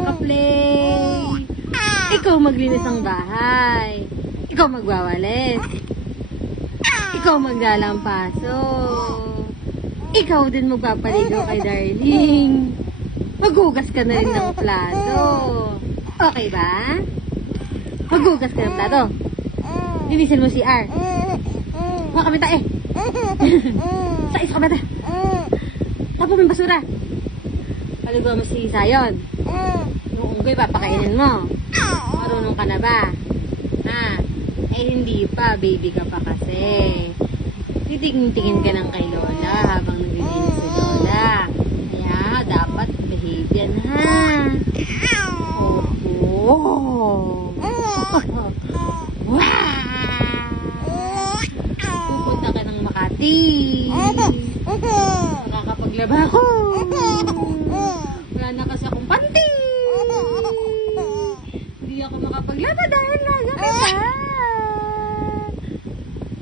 kaka-play. Ikaw maglinis ng bahay. Ikaw magwawalis. Ikaw maglalampaso. Ikaw din magpapaligo kay darling. Maghugas ka na rin ng plato. Okay ba? Maghugas ka ng plato. Linisin mo si R. Mga kamita eh. Sa isa kamita. Tapo mo yung basura. Paligo mo si Sayon. Yung unggoy papakainin mo. Marunong ka na ba? Ha? Eh hindi pa, baby ka pa kasi. Titingin-tingin ka ng kay Lola habang naglilinis si Lola. Kaya dapat behave yan, ha? Opo. Wow! Pupunta ka ng Makati. Makakapaglaba ko. Wala na kasi akong panty. Hindi ako makapaglaba dahil laga kita.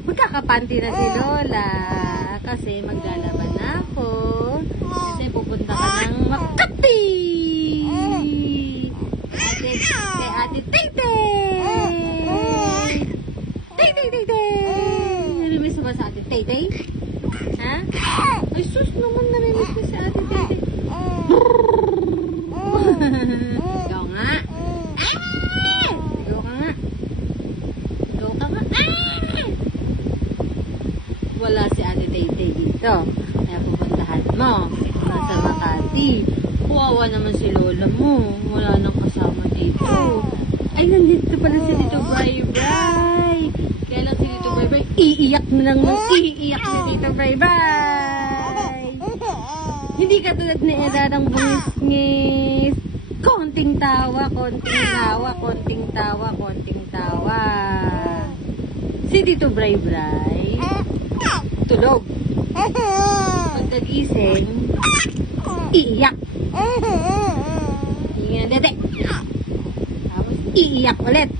Magkakapanty na si Lola kasi maglalaban na ako kasi pupunta ka ng Makati kay Ate Taytay. Namiss mo ba sa Ate Taytay? Ha? Ay sus naman, namiss mo sa Ate Taytay. Ikaw nga. Ikaw ka nga. Ikaw ka nga. Wala si Ate Taytay dito. Kaya pupuntahan mo. Nasa Makati. Kawawa naman si Lola mo. Wala nang kasama dito. Ay, nandito pala si Tito Bray Bray. Kaya lang si Tito Bray Bray, iiyak mo nang iiyak si Tito Bray Bray. Hindi ka tulad ni Edarang bungis-ngis. Konting tawa, konting tawa, konting tawa, konting tawa. Si Tito Bray Bray, tulog. Pagkagising, iiyak. Tingin ang dede. Tapos iiyak ulit.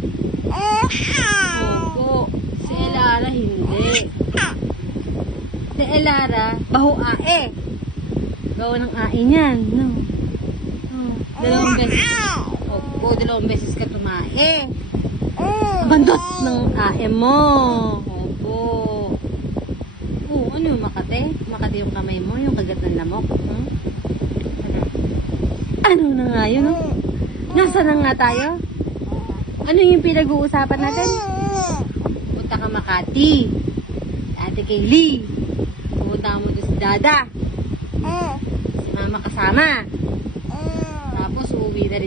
Opo. Si Elara hindi. Si Elara, baho ae. Baho ng ae niyan. No? Dalawang beses. Opo, dalawang beses ka tumae. Bandot ng ae mo. Opo. Ano yung Makati? Makati yung kamay mo, yung kagat ng lamok. Ano na nga yun? Nasa na nga tayo? Ano yung pinag-uusapan natin? Punta ka Makati. Ate Kaylee. Pumunta mo doon si Dada. Si Mama kasama. Tapos uuwi na rin.